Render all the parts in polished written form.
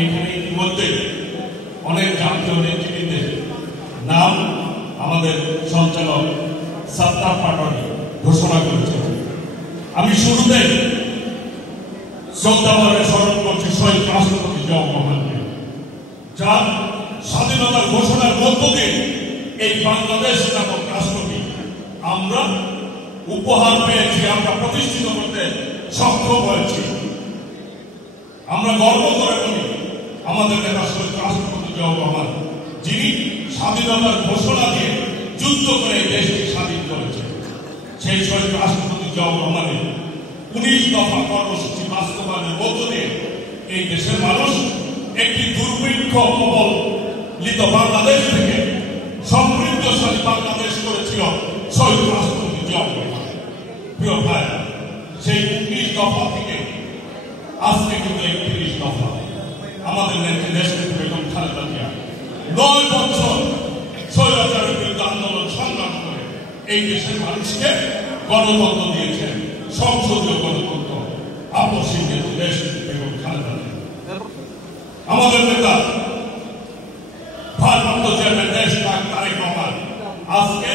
এইখানে ইতিমধ্যে অনেক জাতীয় নেতৃবৃন্দের নাম আমাদের সঞ্চালক সত্তার পাটনি ঘোষণা করেছেন। আমি শুরুতে শ্রদ্ধাভরে স্মরণ করছি শহীদ রাষ্ট্রপতি জিয়া রহমানকে, যার স্বাধীনতার ঘোষণার মধ্য দিয়ে এই বাংলাদেশ নামক রাষ্ট্রটি আমরা উপহার পেয়েছি, আমরা প্রতিষ্ঠিত করতে সক্ষম হয়েছি। আমরা গর্ব করে বলি আমাদের নেতা শহীদ রাষ্ট্রপতি জিয়া রহমান, যিনি স্বাধীনতার ঘোষণা দিয়ে যুদ্ধ করে এই দেশকে স্বাধীন করেছে। সেই শহীদ রাষ্ট্রপতি জিয়া রহমানের 19 দফা কর্মসূচি বাস্তবায়নের মধ্য দিয়ে এই দেশের মানুষ একটি দুর্ভিক্ষ কবলিত বাংলাদেশ থেকে সমৃদ্ধশালী বাংলাদেশ করেছিল শহীদ রাষ্ট্রপতি জিয়া রহমান। প্রিয় ভাই, সেই 19 দফা থেকে আজকে কিন্তু 31 দফা আমাদের নেত্রী দেশনেত্রী বেগম খালেদা জিয়া 9 বছর স্বৈরাচারের বিরুদ্ধে আন্দোলন সংগ্রাম করে এই দেশের মানুষকে গণতন্ত্র দিয়েছেন, সংসদীয় গণতন্ত্র। আপসীন নেত্রী দেশনেত্রী বেগম খালেদা জিয়া, আমাদের নেতা ভারপ্রাপ্ত চেয়ারম্যান দেশ নায়ক তারেক রহমান আজকে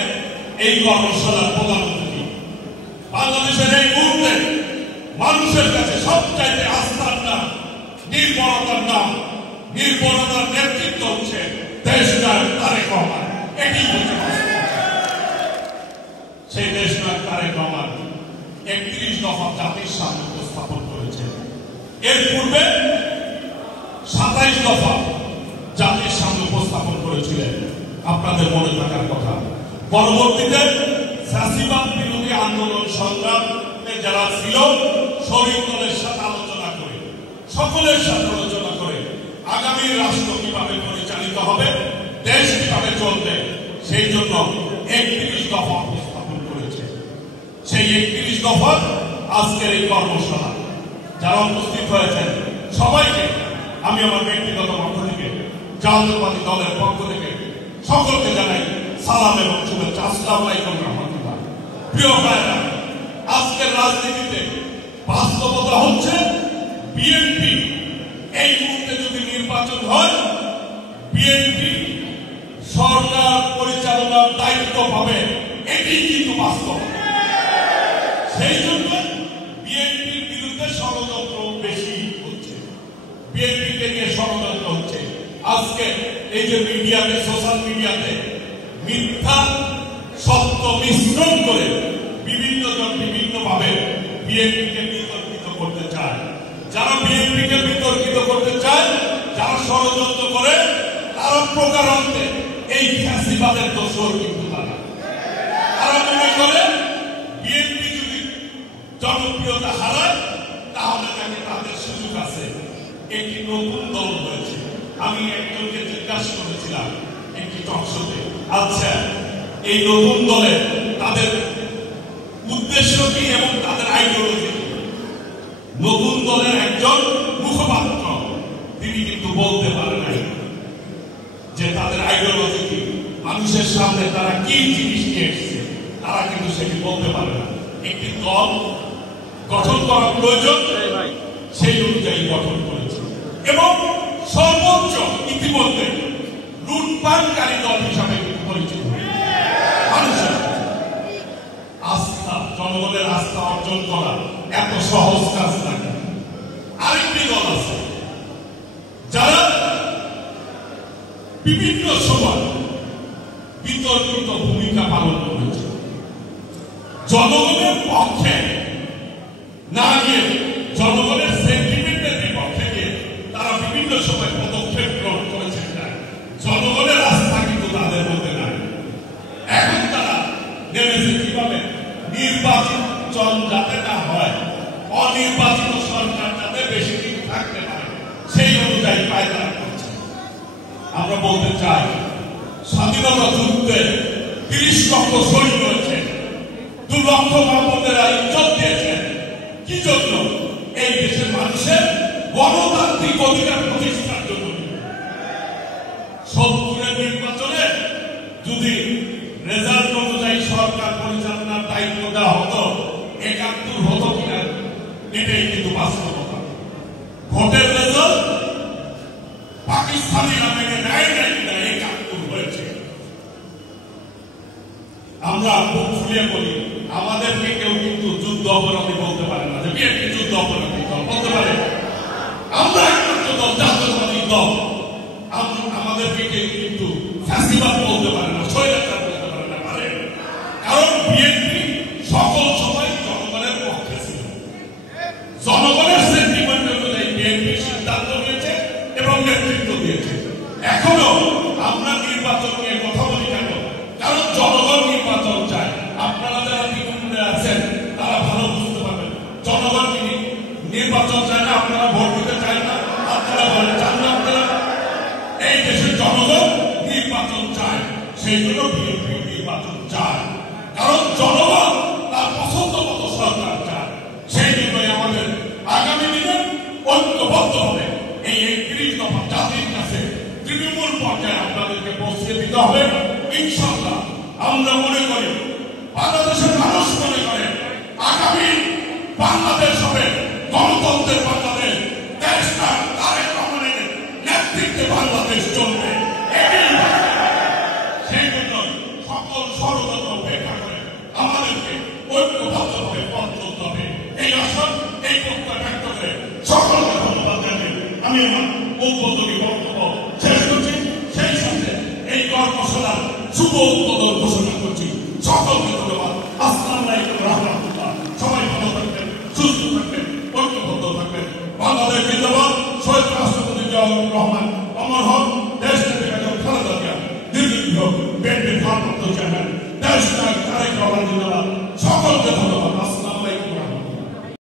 এই কর্মশালার প্রধান অতিথি। বাংলাদেশের এই মুহূর্তে মানুষের কাছে সবচাইতে আস্থার নাম, নির্ভরতার নাম, নির্ভরতার নেতৃত্ব হচ্ছে দেশ নায়ক তারেক রহমান। এটি হচ্ছে সেই দেশ নায়ক তারেক রহমান 31 দফা জাতির সামনে উপস্থাপন করেছে। এর পূর্বে 27 দফা জাতির সামনে উপস্থাপন করেছিলেন, আপনাদের মনে থাকার কথা। পরবর্তীতে ফ্যাসিবাদ বিরোধী আন্দোলন সংগ্রামে যারা ছিল শরীর দলের সাথে আলোচনা করে, সকলের সাথে আলোচনা করে আগামী রাষ্ট্র কিভাবে পরিচালিত হবে, দেশ কিভাবে চলবে, সেই জন্য 31 দফা উপস্থাপন করেছে। সেই 31 দফা আজকের এই কর্মশালা যারা উপস্থিত হয়েছেন সবাইকে আমি আমার ব্যক্তিগত পক্ষ থেকে, জাতীয়তাবাদী দলের পক্ষ থেকে সকলকে জানাই সালাম এবং শুভেচ্ছা। আসসালামু আলাইকুম রহমতুল্লাহ। প্রিয় ভাইরা, আজকের রাজনীতিতে বাস্তবতা হচ্ছে বিএনপি এই মুহূর্তে যদি নির্বাচন হয়, বিএনপি সরকার পরিচালনার দায়িত্ব পাবে, এটি কিন্তু বাস্তব। সেই জন্য বিএনপির বিরুদ্ধে ষড়যন্ত্র বেশি হচ্ছে, বিএনপিকে নিয়ে ষড়যন্ত্র হচ্ছে। আজকে এই যে মিডিয়াতে, সোশ্যাল মিডিয়াতে মিথ্যা সত্য মিশ্রণ করে বিভিন্ন জন বিভিন্ন ভাবে বিএনপিকে বিতর্কিত করতে চায়। যারা বিএনপিকে বিতর্কিত করতে চায়, যারা ষড়যন্ত্র করে, তারা প্রকারান্তে এই ফ্যাসিবাদের দোষর কিন্তু তারা মনে করে বিএনপি যদি জনপ্রিয়তা হারায় তাহলে নাকি তাদের সুযোগ আছে। একটি নতুন দল হয়েছে। আমি একজনকে জিজ্ঞাসা করেছিলাম একটি টকশোতে, আচ্ছা এই নতুন দলে তাদের উদ্দেশ্য কি এবং তাদের আইডিওলজি কি? নতুন দলের একজন মুখপাত্র তিনি কিন্তু বলতে পারে নাই যে তাদের আইডিওলজি কি, মানুষের সামনে তারা কি জিনিস নিয়ে এসেছে, তারা কিন্তু সেটি বলতে পারে না। একটি দল গঠন করা প্রয়োজন, সেই অনুযায়ী গঠন করেছে এবং সর্বোচ্চ ইতিমধ্যে লুটপাটকারী দল হিসাবে পরিচিত। মানুষের আস্থা, জনগণের আস্থা অর্জন করা এত সহজ কাজ নাকি? আরেকটি দল আছে যারা বিভিন্ন সময় বিতর্কিত ভূমিকা পালন করেছে, জনগণের পক্ষে না গিয়ে জনগণের সেন্টিমেন্টের বিপক্ষে গিয়ে তারা বিভিন্ন সময় পদক্ষেপ গ্রহণ করেছেন। জনগণের আস্থা কিন্তু তাদের মধ্যে নাই। এখন তারা নেমেছে কিভাবে নির্বাচন যাতে না হয়, অনির্বাচিত সরকার যাতে বেশি দিন থাকতে পারে, সেই অনুযায়ী পায়তারা করছে। আমরা বলতে চাই, স্বাধীনতা যুদ্ধে 30 লক্ষ শহীদ হয়েছে, 2 লক্ষ মাহমুদেরা ইজ্জত দিয়েছেন। কি জন্য? এই দেশের মানুষের গণতান্ত্রিক অধিকার প্রতিষ্ঠার জন্য। 70-এর নির্বাচনে যদি রেজাল্ট অনুযায়ী সরকার পরিচালনার দায়িত্ব দেওয়া হতো, 71 হতো কিনা এটাই কিন্তু বাস্তবতা। ভোটের রেজাল্ট পাকিস্তানিরা মেনে নেয় নাই কিনা একাত্তর হয়েছে। আমরা খুব ফুলিয়ে বলি, আমাদেরকে কেউ কিন্তু যুদ্ধ অপরাধী বলতে পারে না, যে বিএনপি যুদ্ধ অপরাধী দল বলতে পারে। আমরা একমাত্র দল, জাতীয়তাবাদী দল। আমাদেরকে কেউ কিন্তু ফ্যাসিবাদ বলতে পারে না, স্বৈরাচার বলতে পারে না, পারে। কারণ বিএনপি সকল সময় জনগণের পক্ষে ছিল। জনগণের সেন্টিমেন্ট অনুযায়ী বিএনপি সিদ্ধান্ত নিয়েছে এবং নেতৃত্ব দিয়েছে। এখনো আমরা নির্বাচন নিয়ে কথা বলি কেন? কারণ জনগণ নির্বাচন চায়। আপনারা যারা তৃণমূলে আছেন তারা ভালো বুঝতে পারবেন, জনগণ নির্বাচন চায় না। আপনারা ভোট দিতে চান না, আপনারা ভোট চান না। আপনারা এই দেশের জনগণ নির্বাচন চায়, সেই জন্য বিএনপি নির্বাচন চায়। কারণ জনগণ তার পছন্দ মতো সরকার চায়। সেই জন্যই আমাদের আগামী দিনে ঐক্যবদ্ধ হবে এই ৩১ দফা জাতির কাছে তৃণমূল পর্যায়ে আপনাদেরকে পৌঁছে দিতে হবে। ইনশাআল্লাহ আমরা মনে করি, বাংলাদেশের মানুষ মনে করে আগামী বাংলাদেশ হবে গণতন্ত্রের বাংলাদেশ। দেশটা তারেক রহমানের নেতৃত্বে বাংলাদেশ চলবে। সেই জন্য সকল ষড়যন্ত্র উপেক্ষা করে আমাদেরকে ঐক্যবদ্ধভাবে পথ চলতে হবে। এই আশা, এই প্রত্যয় ব্যক্ত করে সকলকে ধন্যবাদ জানিয়ে আমি আমার উদ্বোধনী বক্তব্য শেষ করছি। সেই সাথে এই কর্মশালার শুভ উদ্বোধন ঘোষণা করছি। সকলকে ধন্যবাদ। আসসালামু আলাইকুম ওয়া রাহমাতুল্লাহ। সবাই ভালো থাকবেন, সুস্থ থাকবেন, ঐক্যবদ্ধ থাকবেন। বাংলাদেশ জিন্দাবাদ। শহীদ রাষ্ট্রপতি জিয়াউর রহমান অমর হক।